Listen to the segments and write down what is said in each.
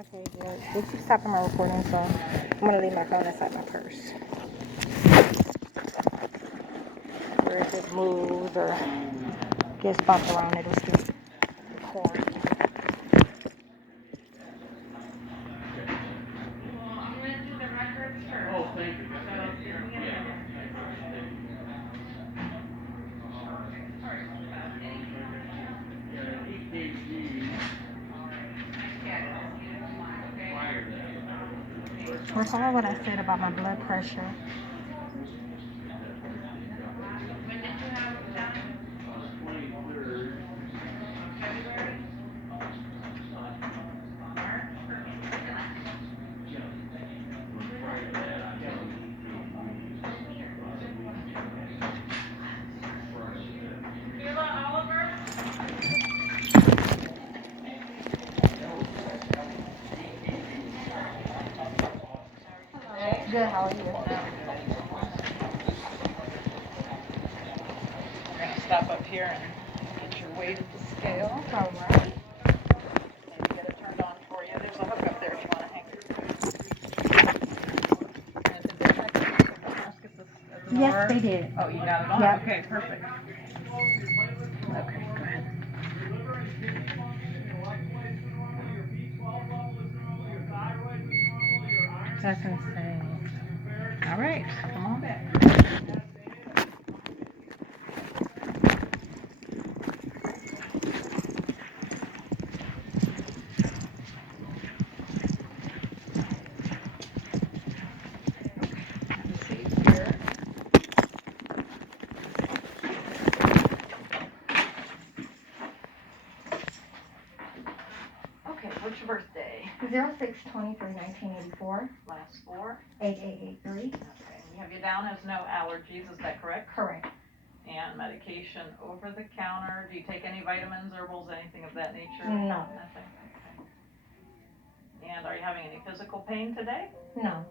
Okay, yeah. They keep stopping my recording, so I'm gonna leave my phone inside my purse. Or if it moves or gets bumped around, it'll still record. Recall what I said about my blood pressure. Good, how are you? We're going to stop up here and get your weight at the scale. All right. And get it turned on for you. There's a hook up there if you want to hang it. And did they check the mask at the door? Yes, they did. Oh, you got it on? Yep. Okay, perfect. Okay, go ahead. That's insane. All right, come on back. Have a seat here. Okay, what's your birthday? 06/23/1984. Last four. 8883. Okay, we have you down as no allergies, is that correct? Correct. And medication over the counter. Do you take any vitamins, herbals, anything of that nature? No. Nothing? Okay. And are you having any physical pain today? No.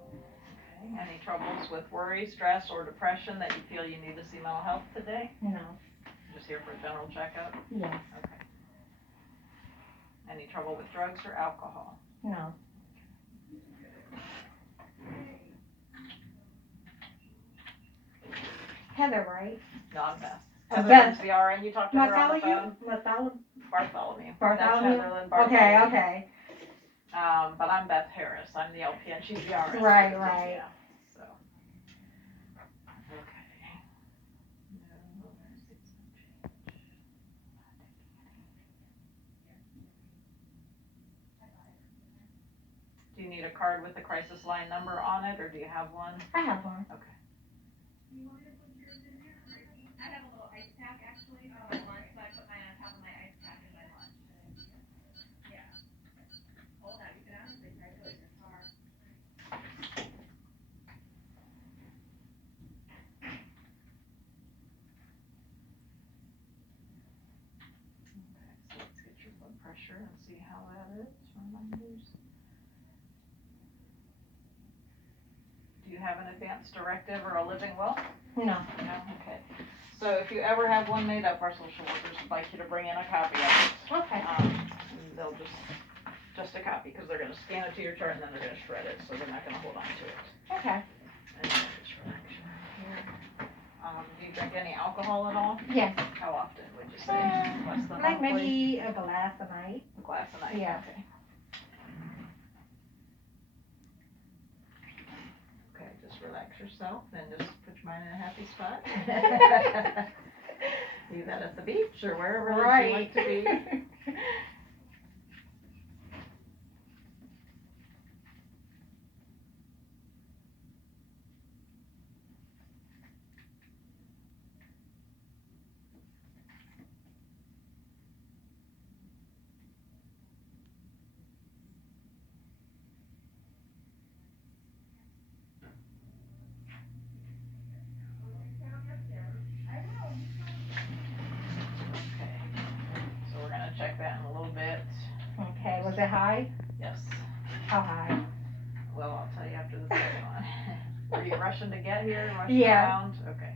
Okay. Any troubles with worry, stress, or depression that you feel you need to see mental health today? No. Just here for a general checkup? Yes. Okay. Any trouble with drugs or alcohol? No. Heather, right? No, I'm Beth. I'm Heather Beth. is the RN. You talked to her on the phone? Bartholomew. Bartholomew. That's Heatherlyn Bartholomew. Okay. But I'm Beth Harris. I'm the LPN. She's the RN. Right. Yeah. So. Okay. Do you need a card with the crisis line number on it, or do you have one? I have one. Okay. I have a little ice pack actually for my lunch, so I put mine on top of my ice pack in my lunch. Yeah. Hold on, you can honestly try to do it in your car. Okay, so let's get your blood pressure and see how that is. Reminders. Do you have an advance directive or a living will? No. No? Okay. So if you ever have one made up, our social workers would like you to bring in a copy of it. Okay. And they'll just a copy, because they're going to scan it to your chart and then they're going to shred it, so they're not going to hold on to it. Okay. And then just relax here. Do you drink any alcohol at all? Yes. How often would you say? Less than Like monthly? maybe a glass a night. A glass a night? Yeah. Okay. Okay, just relax yourself and just put your mind in a happy spot. Do that at the beach or wherever you like to be. Okay, so we're gonna check that in a little bit. Okay. Was it high? Yes. How high? Well, I'll tell you after the second one. Were you rushing to get here? Rushing Yeah. around? Okay.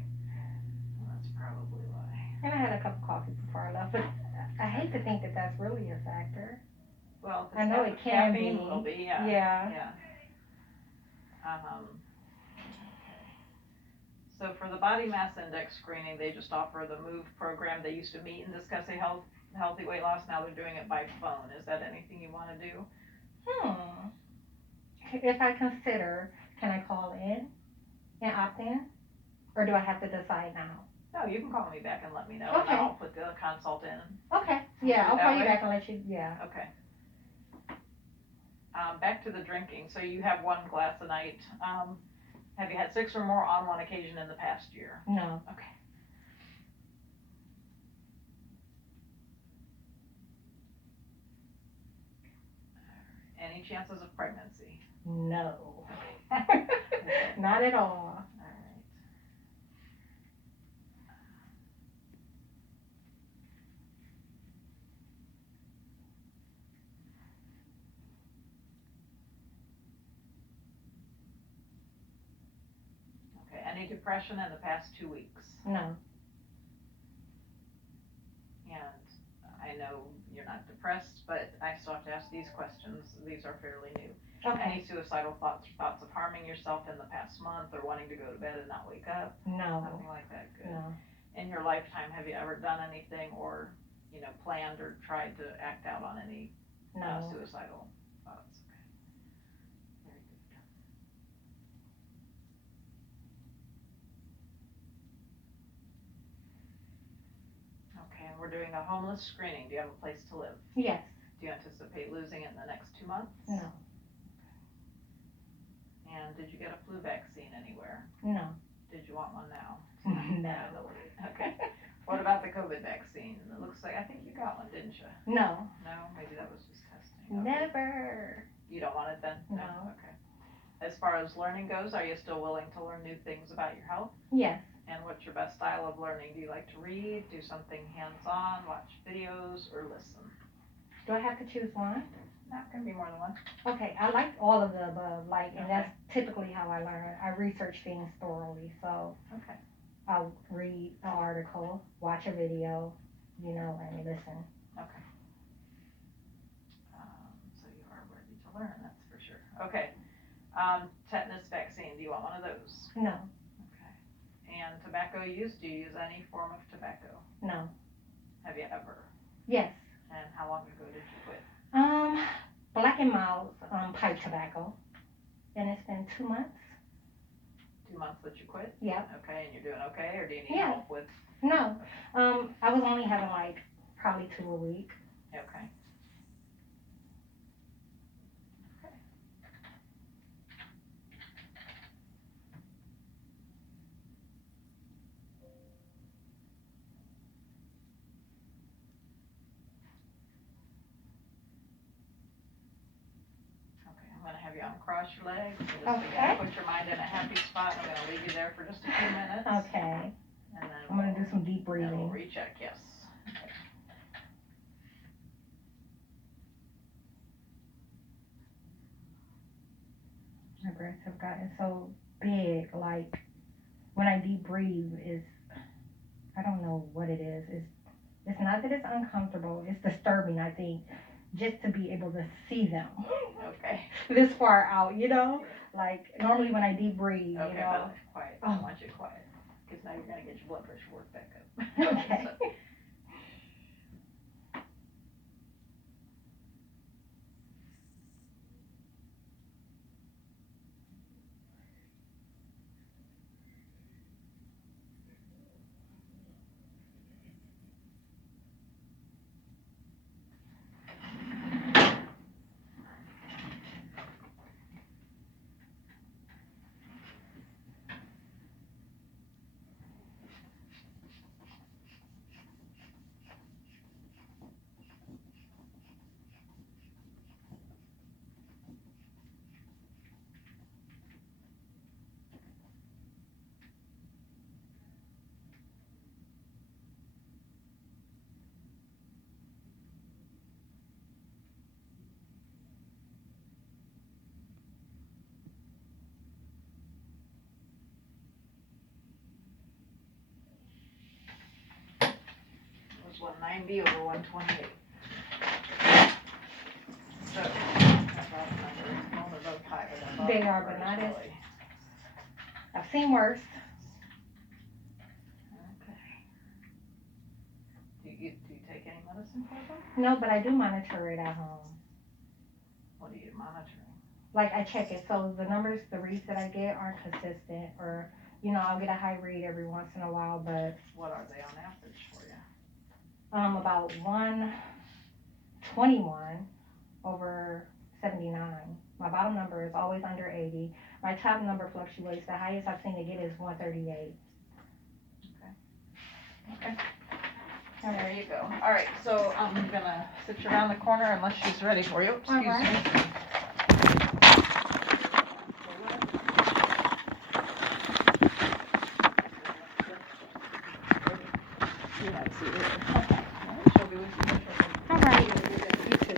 Well, that's probably why. And I had a cup of coffee before I left, but I hate to think that that's really a factor. Well, if I it's know it can caffeine be. will be, yeah. Yeah. Yeah. So for the body mass index screening, they just offer the MOVE program. They used to meet and discuss healthy weight loss. Now they're doing it by phone. Is that anything you want to do? If I consider, can I call in and opt in? Or do I have to decide now? No, you can call me back and let me know, and Okay. I'll put the consult in. Okay, yeah, I'll that call you way? back and let you, yeah. Okay. Back to the drinking. So you have 1 glass a night. Have you had 6 or more on one occasion in the past year? No. Okay. Any chances of pregnancy? No. Okay. Not at all. All right. Okay. Any depression in the past 2 weeks? No. And I know you're not depressed, but I still have to ask these questions. These are fairly new. Okay. Any suicidal thoughts of harming yourself in the past month, or wanting to go to bed and not wake up? No. Nothing like that. Good. No. In your lifetime, have you ever done anything, or planned or tried to act out on any No. suicidal thoughts? Okay. Very good. Okay, and we're doing a homeless screening. Do you have a place to live? Yes. Do you anticipate losing it in the next 2 months? No. And did you get a flu vaccine anywhere? No. Did you want one now? No. Okay. What about the COVID vaccine? It looks like, I think you got one, didn't you? No. No? Maybe that was just testing. Okay. Never. You don't want it then? No. Okay. As far as learning goes, are you still willing to learn new things about your health? Yes. And what's your best style of learning? Do you like to read, do something hands-on, watch videos, or listen? Do I have to choose one? That can be more than one. Okay, I like all of the above, and Okay. that's typically how I learn. I research things thoroughly, so Okay. I'll read an article, watch a video, and listen. Okay. So you are ready to learn, that's for sure. Okay. Tetanus vaccine, do you want one of those? No. Okay. And tobacco use, do you use any form of tobacco? No. Have you ever? Yes. And how long ago did you quit? Black and mild pipe tobacco, and it's been 2 months. 2 months that you quit? Yeah. Okay, and you're doing okay, or do you need Yeah. help with? No. I was only having probably 2 a week. Okay. I'm gonna have you uncross your legs and just Okay. again put your mind in a happy spot. I'm gonna leave you there for just a few minutes. Okay. And then I'm gonna do some deep then we'll breathing. recheck, yes. Okay. My breaths have gotten so big, when I deep breathe I don't know what it is. It's not that it's uncomfortable, it's disturbing, I think, just to be able to see them. Okay. This far out, normally when I deep breathe, Okay, but quiet. I want you quiet, because now you're gonna get your blood pressure worked back up. Okay. It was 190 over 128. They are, or but just not as, really? I've seen worse. Okay. Do you take any medicine for them? No, but I do monitor it at home. What are you monitoring? Like I check it, so the numbers, the reads that I get aren't consistent, or I'll get a high read every once in a while, but What are they on average for you? about 121 over 79. My bottom number is always under 80. My top number fluctuates. The highest I've seen it get is 138. Okay. There you go. All right, so I'm gonna sit you around the corner unless she's ready for you. Excuse All right. me. You have a seat here. She'll be with you. All right. You too.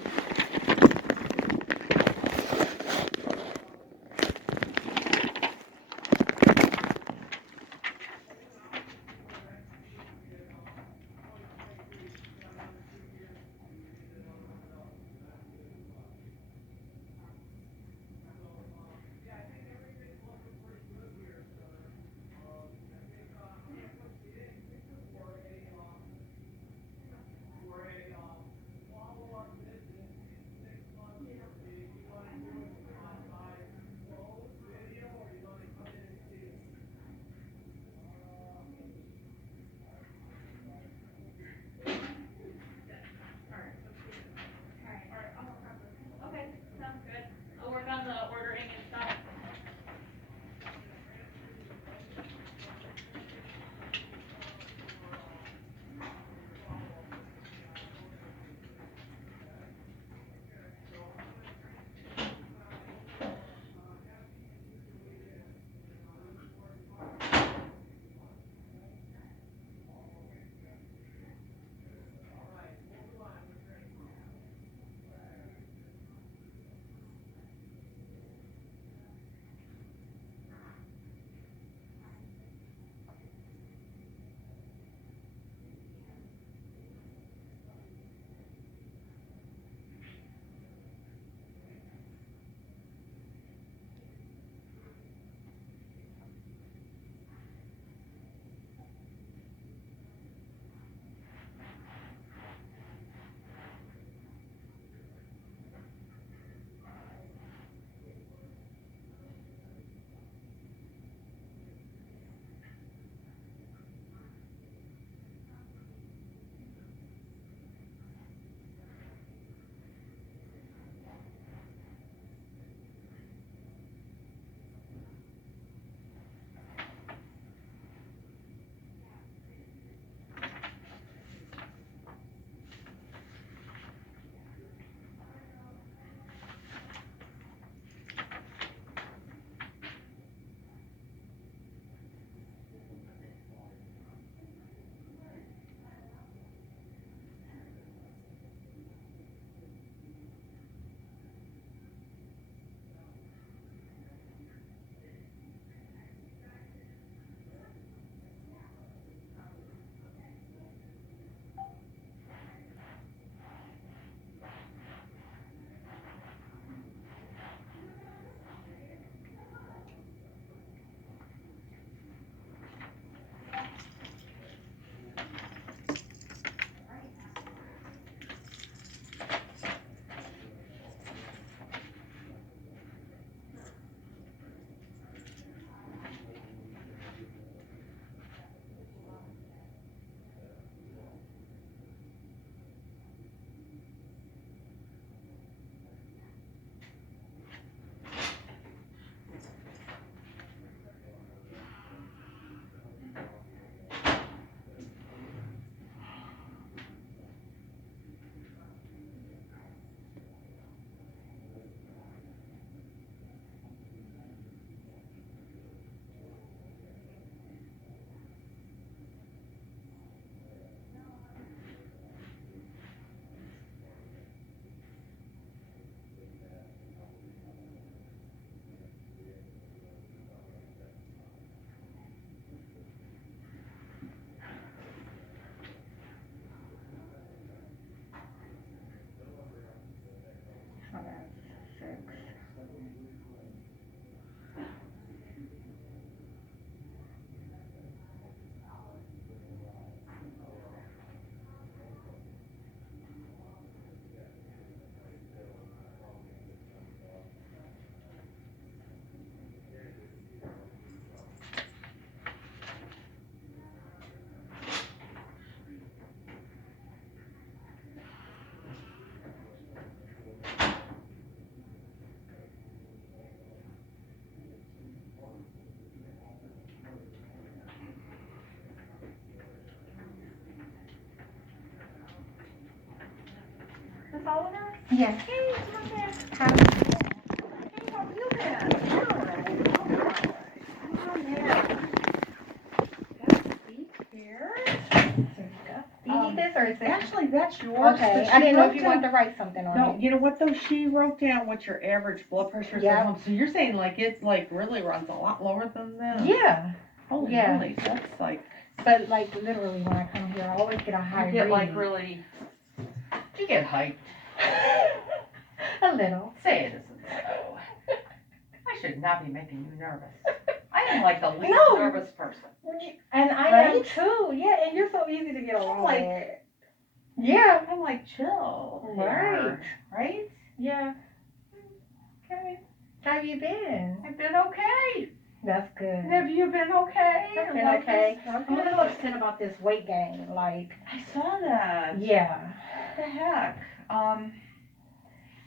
Yes. Hey, come on in. How are you? Hey, how have you been? Alright. Come on in. Got a seat here. There you go. Do you need this or is it? Actually, that's yours. Okay, but I she didn't know wrote if you down- wanted to write something on No, it. you know what though? She wrote down what your average blood pressure is Yep. at home. So you're saying like it like really runs a lot lower than this? Yeah, Holy yeah. moly, that's like but like literally when I come here, I always get a high you get like read. really. You get hyped. A little. Say it isn't so. I should not be making you nervous. I am like the least No. nervous person. And I am Right? too. Yeah, and you're so easy to get along like- with. Yeah. I'm like chill. Right. here, Right? Yeah. Okay. How you been? I've been okay. That's good. Have you been okay? I've been Like okay. this? I'm a little upset about this weight gain. Like, I saw that. yeah. What the heck?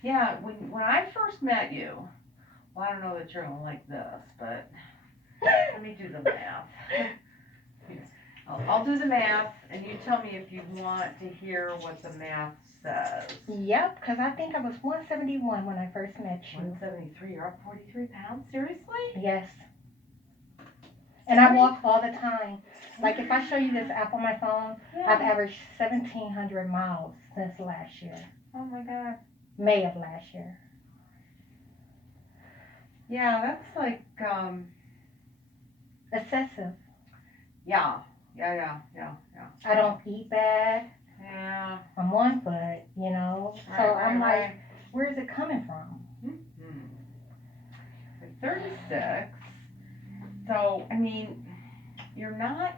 Yeah, when I first met you, well, I don't know that you're gonna like this, but let me do the math. I'll do the math, and you tell me if you want to hear what the math says. Yep, because I think I was 171 when I first met you. 173, you're up 43 pounds? Seriously? Yes. And I walk all the time. Like, if I show you this app on my phone, I've averaged 1,700 miles since last year. Oh my God. May of last year. Yeah, that's like, Excessive. yeah. I don't eat bad. Yeah. I'm 1 foot, you know. So I'm like, where is it coming from? You're 36. So, I mean, you're not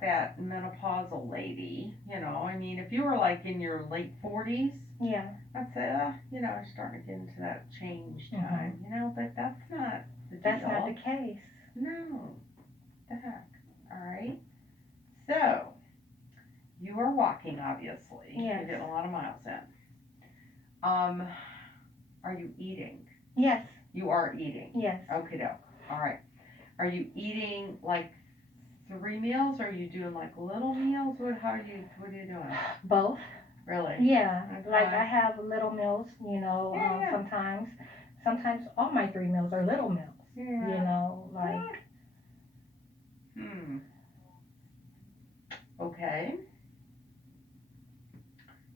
that menopausal lady, you know. I mean, if you were like in your late 40s, Yeah. I'd say, you know, you're starting to get into that change time, you know, but that's not the That's deal. not the case. No. The heck. All right. So, you are walking, obviously. Yes. You're getting a lot of miles in. Are you eating? Yes. You are eating. Yes. Okay, doke. All right. Are you eating like 3 meals, or are you doing like little meals? What are you doing? Both. Really? Yeah. Okay. Like I have little meals, you know, Yeah. sometimes all my 3 meals are little meals. Yeah. You know, like. Okay.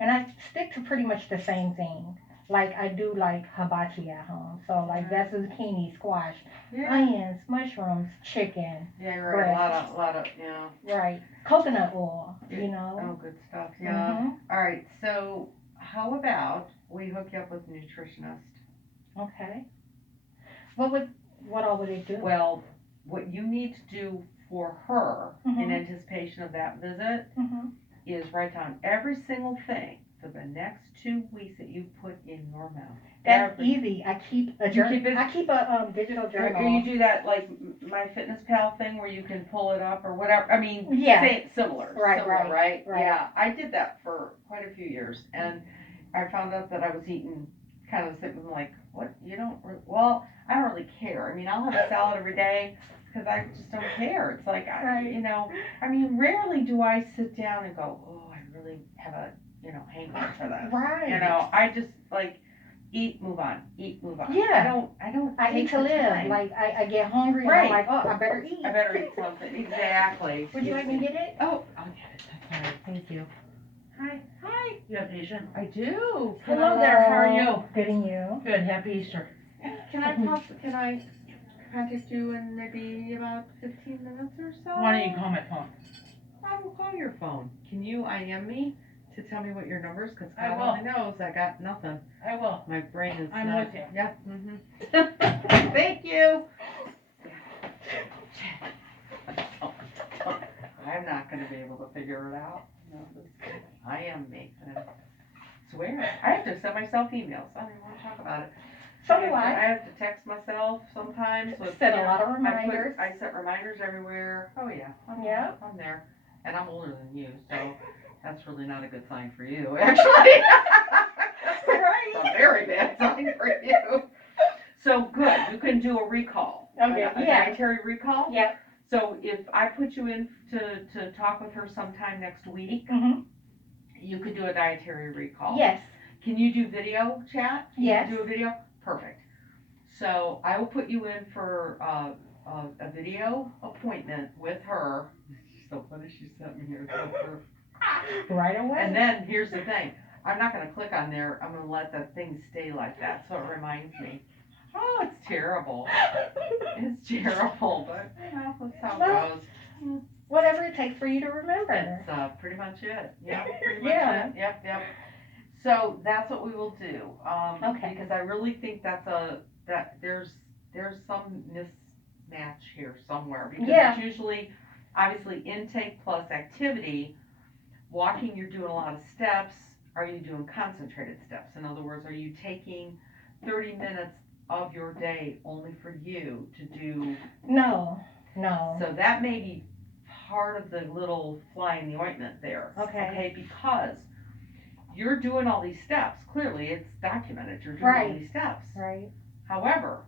And I stick to pretty much the same thing. Like I do like hibachi at home. So like that's zucchini, squash, onions, mushrooms, chicken. Yeah, you're right. Bread. A lot of, yeah. Right. Coconut oil, you know. Oh, good stuff. Yeah. Mhm. All right. So, how about we hook you up with a nutritionist? Okay. What all would it do? Well, what you need to do for her in Mhm. anticipation of that visit Mhm. is write down every single thing for the next 2 weeks that you put in your mouth. That's easy. I keep a You journal. keep it- I keep a digital journal. Or you do that like MyFitnessPal thing where you can pull it up or whatever. I mean, Yeah. similar. Right. Right? Yeah, I did that for quite a few years, and I found out that I was eating kind of something like, what? You don't? Well, I don't really care. I mean, I'll have a salad every day because I just don't care. It's like, Right. you know, I mean, rarely do I sit down and go, oh, I really have a, hangover for that. Right. You know, I just like. Eat, move on. Eat, move on. Yeah. I don't. I take eat to the live. time. Like I get hungry Right. and I'm like, oh, I better eat. I better eat something. Exactly. Would you like me to get it? Oh, I'll get it. That's all right. Thank you. Hi. Hi. You have patient? I do. Hello there, how are you? Good, and you? Good, happy Easter. Can I contact you in maybe about 15 minutes or so? Why don't you call my phone? I will call your phone. Can you IM me to tell me what your number is? Because I God will. only knows I got nothing. I will. My brain is I'm not. with you. Yeah. Thank you. I'm not going to be able to figure it out. No, I am me. I swear. I have to send myself emails. I don't even want to talk about it. So I do have to- I. I have to text myself sometimes. With, Set a lot of reminders. I set reminders everywhere. Oh yeah. Yeah. I'm there. And I'm older than you, so that's really not a good sign for you, actually. Right. It's a very bad sign for you. So good. You can do a recall. Okay, A yeah. dietary recall. Yep. So if I put you in to talk with her sometime next week, Mhm. you could do a dietary recall. Yes. Can you do video chat? Can Yes. you do a video? Perfect. So I will put you in for a video appointment with her. She's so funny. She sent me here. Right away. And then here's the thing. I'm not going to click on there. I'm going to let the thing stay like that. So it reminds me. Oh, it's terrible. It's terrible, but you know, that's how it goes. Whatever it takes for you to remember. That's pretty much it. Yeah, pretty much Yeah. it. Yep. So that's what we will do. Okay. Because I really think that there's some mismatch here somewhere. Because Yeah. it's usually, obviously, intake plus activity. Walking, you're doing a lot of steps. Are you doing concentrated steps? In other words, are you taking 30 minutes of your day only for you to do? No. So that may be part of the little fly in the ointment there. Okay. Because you're doing all these steps. Clearly, it's documented. You're doing all these steps. Right. However,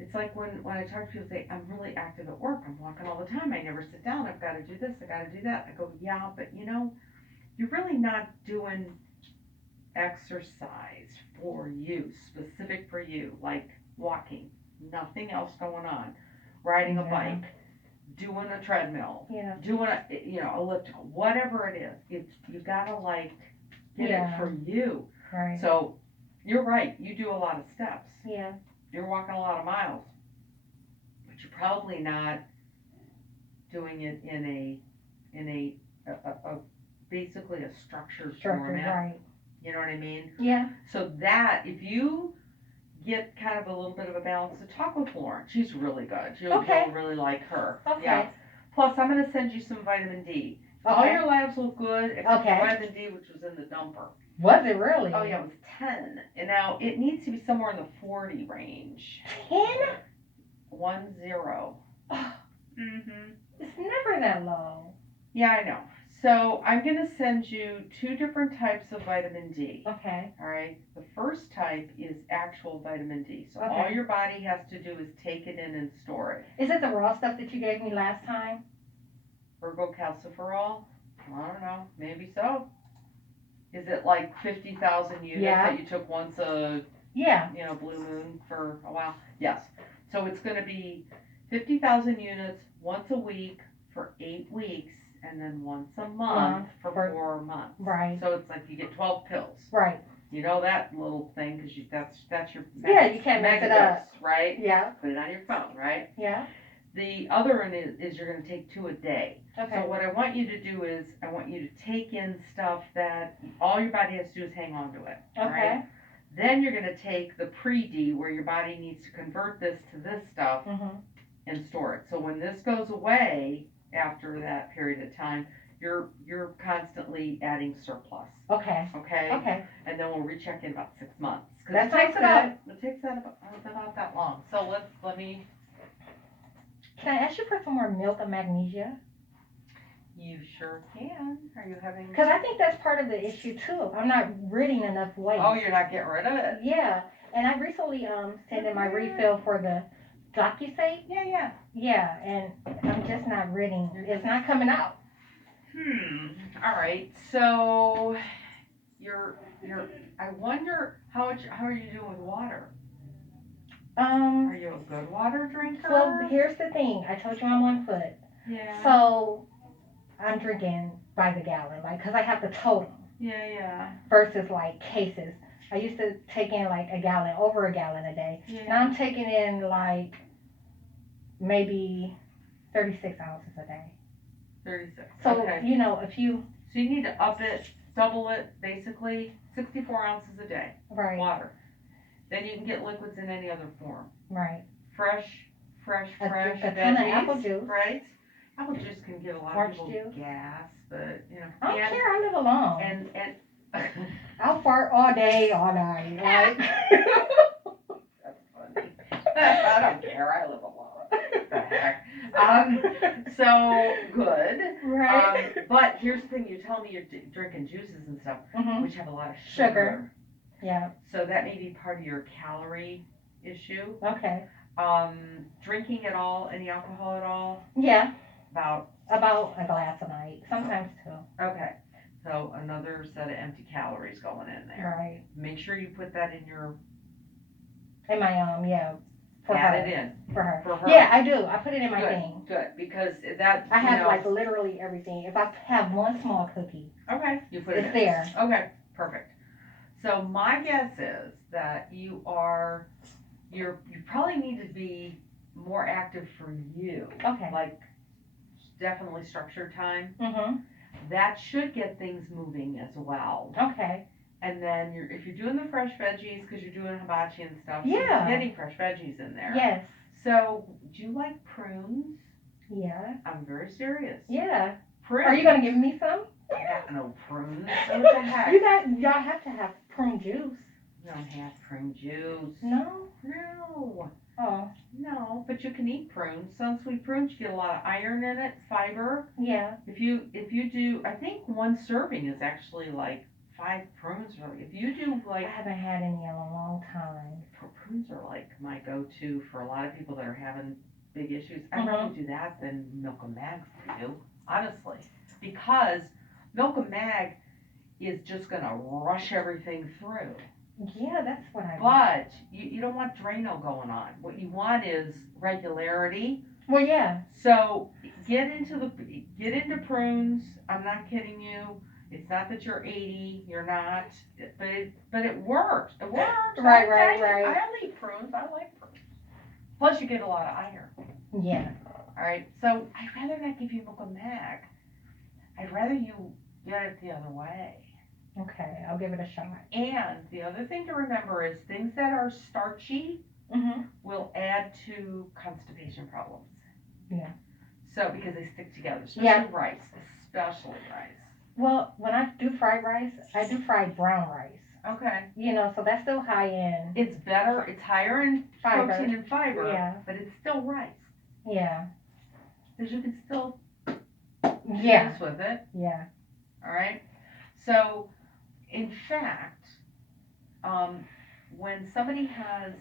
it's like when I talk to people, say, I'm really active at work. I'm walking all the time. I never sit down. I've got to do this. I got to do that. I go, yeah, but you know, you're really not doing exercise for you, specific for you, like walking, nothing else going on, riding a bike, doing a treadmill, doing a, elliptical, whatever it is. You gotta like get it for you. Right. So you're right. You do a lot of steps. Yeah. You're walking a lot of miles, but you're probably not doing it in a basically a structured format. Right. You know what I mean? Yeah. So that, if you get kind of a little bit of a balance, to talk with Lauren. She's really good. You'll really like her. Okay. Yeah. Plus, I'm going to send you some vitamin D. All your labs look good except for vitamin D, which was in the dumper. Was it really? Oh, yeah, it was 10. And now it needs to be somewhere in the 40 range. 10? 10. It's never that low. Yeah, I know. So I'm going to send you 2 different types of vitamin D. Okay. All right. The first type is actual vitamin D. So Okay. all your body has to do is take it in and store it. Is it the raw stuff that you gave me last time? Ergocalciferol? I don't know. Maybe so. Is it like 50,000 units that you took once a blue moon for a while? Yes. So it's going to be 50,000 units once a week for 8 weeks. And then once a month for 4 months. Right. So it's like you get 12 pills. Right. You know that little thing because that's your you can't mix it up, right? Yeah. Put it on your phone, right? Yeah. The other one is you're going to take 2 a day. Okay. So what I want you to do is I want you to take in stuff that all your body has to do is hang on to it. Okay. Right? Then you're going to take the pre-D where your body needs to convert this to this stuff and store it. So when this goes away, after that period of time, you're constantly adding surplus. Okay. And then we'll recheck in about 6 months. That sounds good. It takes about that long. So let me. Can I ask you for some more milk and magnesia? You sure can. Are you having? Because I think that's part of the issue too. I'm not ridding enough weight. Oh, you're not getting rid of it. Yeah, and I recently sent in my refill for the DocuSafe. Yeah. Yeah, and I'm just not ridding. It's not coming out. All right. So you're. I wonder how are you doing with water? Are you a good water drinker? Well, here's the thing. I told you I'm on foot. Yeah. So I'm drinking by the gallon, like, because I have to tote them. Yeah. Versus like cases. I used to take in like over a gallon a day. Yeah. Now I'm taking in like maybe 36 ounces a day. 36. So, okay. if you... So you need to up it, double it, basically 64 ounces a day. Right. Water. Then you can get liquids in any other form. Right. Fresh A ton of veggies, apple juice. right? Apple juice can give a lot Orange of people juice. gas, but I don't care. I live alone. And I'll fart all day, all night. Right? that's funny. I don't care. I live alone. What the heck? So good. Right. But here's the thing. You tell me you're drinking juices and stuff, which have a lot of sugar. Yeah. So that may be part of your calorie issue. Okay. Drinking at all? Any alcohol at all? Yeah. About a glass a night. Sometimes 2. Okay. So another set of empty calories going in there. Right. Make sure you put that in your, In my yeah. For add her. it in. For her. For her. Yeah, I do. I put it in my Good, thing. good, because that, I have you know, like literally everything. If I have one small cookie, okay, you put it in. it's there. Okay, perfect. So my guess is that you probably need to be more active for you. Okay. Like definitely structured time. Mhm. That should get things moving as well. Okay. And then if you're doing the fresh veggies, because you're doing hibachi and stuff, so Yeah. you're getting fresh veggies in there. Yes. So do you like prunes? Yeah. I'm very serious. Yeah. Prunes. Are you gonna give me some? I got no prunes. What the heck? Y'all have to have prune juice. We don't have prune juice. No. No. Oh. No, but you can eat prunes. Some sweet prunes, you get a lot of iron in it, fiber. Yeah. If you do, I think one serving is actually like 5 prunes. Or if you do I like, haven't had any in a long time. prunes are like my go-to for a lot of people that are having big issues. I'd rather do that than milk and mag for you, honestly, because milk and mag is just gonna rush everything through. Yeah, that's what I want. But you don't want Drano going on. What you want is regularity. Well, yeah. So get into prunes. I'm not kidding you. It's not that you're 80. You're not. But it works. It works. Right. I'll eat prunes. I like prunes. Plus you get a lot of iron. Yeah. All right. So I'd rather not give you milk and mag. I'd rather you get it the other way. Okay, I'll give it a shot. And the other thing to remember is things that are starchy Mhm. will add to constipation problems. Yeah. So because they stick together, especially Yeah. rice, especially rice. Well, when I do fried rice, I do fried brown rice. Okay. You know, so that's still high in It's better. It's higher in fiber. protein and fiber. Yeah. But it's still rice Yeah. because you can still Yeah. mess with it. Yeah. All right. So, in fact, when somebody has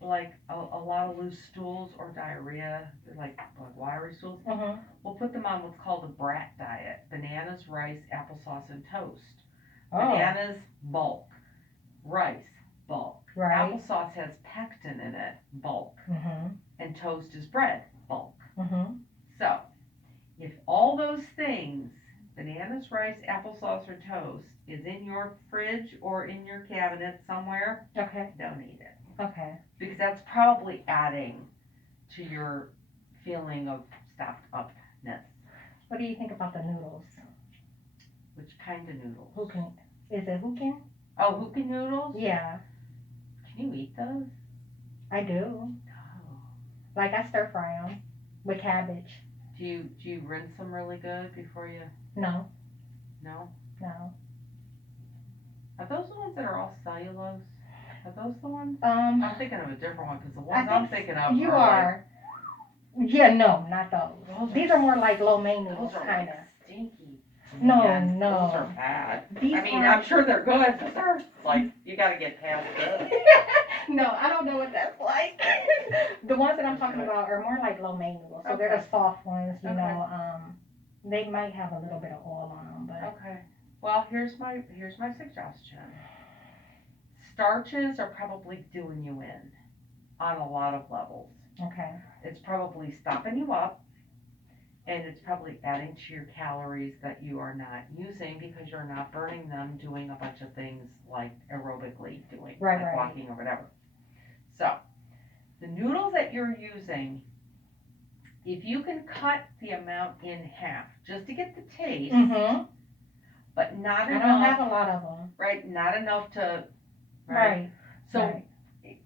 like a lot of loose stools or diarrhea, like watery stools, Mhm. we'll put them on what's called the BRAT diet: bananas, rice, applesauce, and toast. Oh. Bananas, bulk. Rice, bulk. Right. Applesauce has pectin in it, bulk. Mhm. And toast is bread, bulk. Mhm. So, if all those things, bananas, rice, applesauce, or toast, is in your fridge or in your cabinet somewhere, Okay. don't eat it. Okay. Because that's probably adding to your feeling of stopped upness. What do you think about the noodles? Which kind of noodles? Hukin. Is it hukin? Oh, hookah noodles? Yeah, Can you eat those? I do. No. Like I stir fry them with cabbage. Do you rinse them really good before you? No. No. No. Are those the ones that are all cellulose? Are those the ones? Um. I'm thinking of a different one because the I ones I'm think thinking of you are are. Yeah. No, not those. Those These are- are more like lo mein like, noodles, those are kind like of. stinky. No, Yes, no. Those are bad. These I mean, are. I'm sure they're good, but they're like you got to get past this. No, I don't know what that's like. The ones that I'm talking about are more like lo mein noodles. So they're Okay. the soft ones, you Okay. know. They might have a little bit of oil on them, but Okay. Well, here's my suggestion. Starches are probably doing you in on a lot of levels. okay. It's probably stopping you up, and it's probably adding to your calories that you are not using because you're not burning them doing a bunch of things like aerobically doing, Right, like right. walking or whatever. So, the noodles that you're using, if you can cut the amount in half just to get the taste, Mhm. but not I enough, don't have a lot of them. right? Not enough to, Right. So right.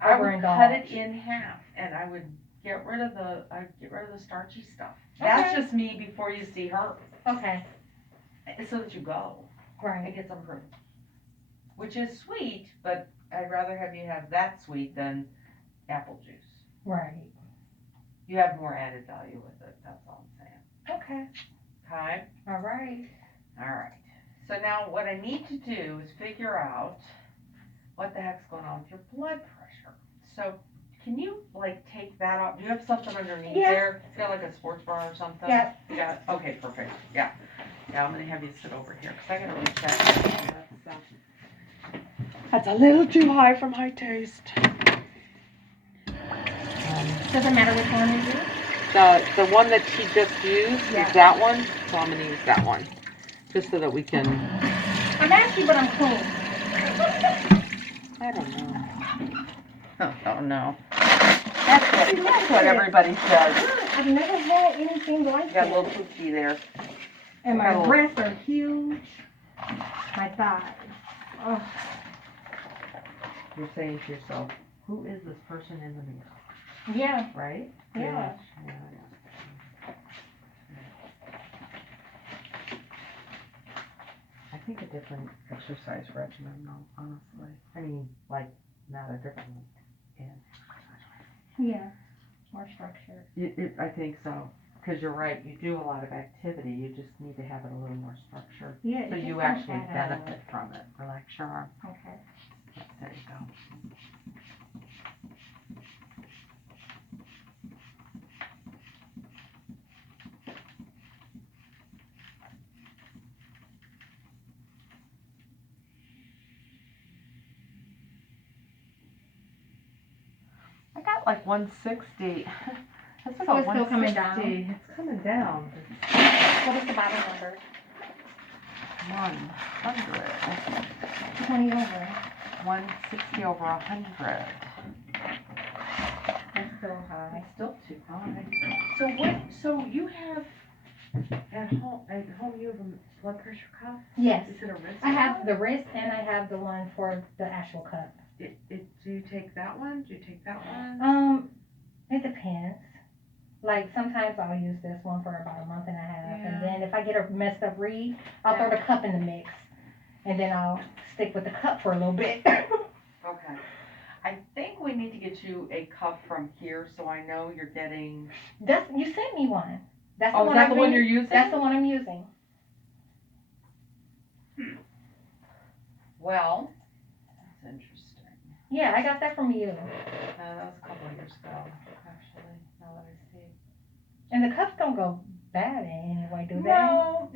I would cut it Overindulge. in half, and I would get rid of the starchy stuff. That's Okay. just me before you see her, Okay. so that you go and Right. get some fruit, which is sweet, but I'd rather have you have that sweet than apple juice. Right. You have more added value with it. That's all I'm saying. Okay. Okay. All right. All right. So now what I need to do is figure out what the heck's going on with your blood pressure. So can you like take that off? Do you have something underneath Yeah. there? You got like a sports bar or something? Yeah. You got, okay, perfect. Yeah. Yeah, I'm gonna have you sit over here, cause I gotta recheck. That's a little too high for my taste. Doesn't matter which one you do. The one that she just used Yeah. is that one, so I'm gonna use that one, just so that we can. I'm ashy, but I'm clean. I don't know. Oh no. That's what everybody says. I've never had anything like You got a that. little poopy there. And my got a breasts are huge. My thighs. Oh. You're saying to yourself, who is this person in the mirror? Yeah. Right? Yeah. I think a different exercise regimen, though, honestly. I mean, like, not a different one. Yeah. More structure. I think so. Because you're right, you do a lot of activity, you just need to have it a little more structured. Yeah. So you actually benefit from it. Relax your arm. Okay. There you go. I got like 160. That's So it's still coming down? It's coming down. What is the bottom number? 100. 20 over. 160 over 100. That's still high. It's still too high. So what? So you have at home? You have a blood pressure cuff? Yes. Is it a wrist? I have the wrist and I have the one for the actual cup. Do you take that one? Do you take that one? It depends. Like sometimes I'll use this one for about a month and a half, and then if I get a messed up read, I'll throw the cup in the mix, and then I'll stick with the cup for a little bit. Okay. I think we need to get you a cuff from here, so I know you're getting. You sent me one. That's Oh, is that the one you're using? That's the one I'm using. Well, that's interesting. Yeah, I got that from you. That was a couple of years ago, actually. Now that I see. And the cups don't go bad in any way, do they? No.